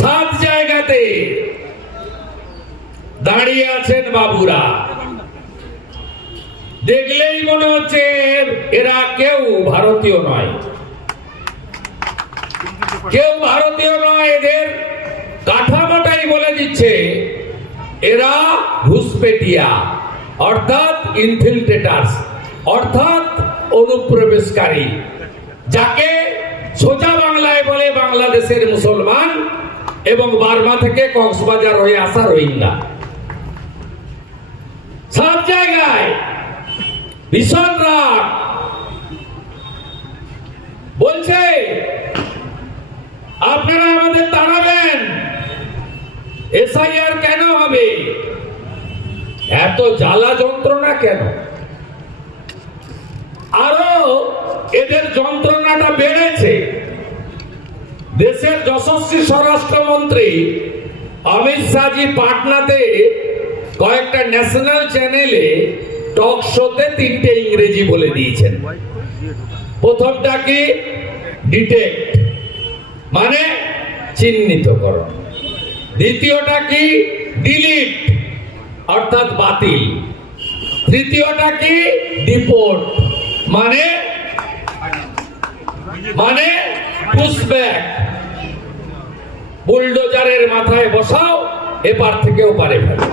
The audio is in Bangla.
7 জায়গাতে দাঁড়িয়ে আছেন বাবুরা। দেখলেই মনে হচ্ছে এরা কেউ ভারতীয় নয়, কেউ ভারতীয় নয়। এদের কাঠামোটাই বলে দিচ্ছে এরা ঘুষপেটিয়া, অর্থাৎ ইনফিল্ট্রেটার্স, অর্থাৎ অনুপ্রবেশকারী, যাকে সোজা বাংলায় বলে বাংলাদেশের মুসলমান এবং বার্মা থেকে কক্সবাজার হয়ে আসা রোহিঙ্গা। 7 জায়গায় ভীষণ রাগ, বলছে আপনারা আমাদের তাড়াবেন, এসআইআর কেন হবে, এত জ্বালা যন্ত্রণা কেন? আরো এদের যন্ত্রণাটা বেড়েছে। দেশের যশস্বী স্বরাষ্ট্রমন্ত্রী অমিত শাহজি পাটনাতে কয়েকটা ন্যাশনাল চ্যানেলে টক শোতে 3টে ইংরেজি বলে দিয়েছেন। প্রথমটা কি? ডিটেক্ট, মানে চিহ্নিতকরণ। দ্বিতীয়টা কি? ডিলিট, অর্থাৎ বাতিল। তৃতীয়টা কি? ডিপোর্ট, মানে পুশব্যাক, বুলডোজারের মাথায় বসাও, এপার থেকে ওপারে ফেলো।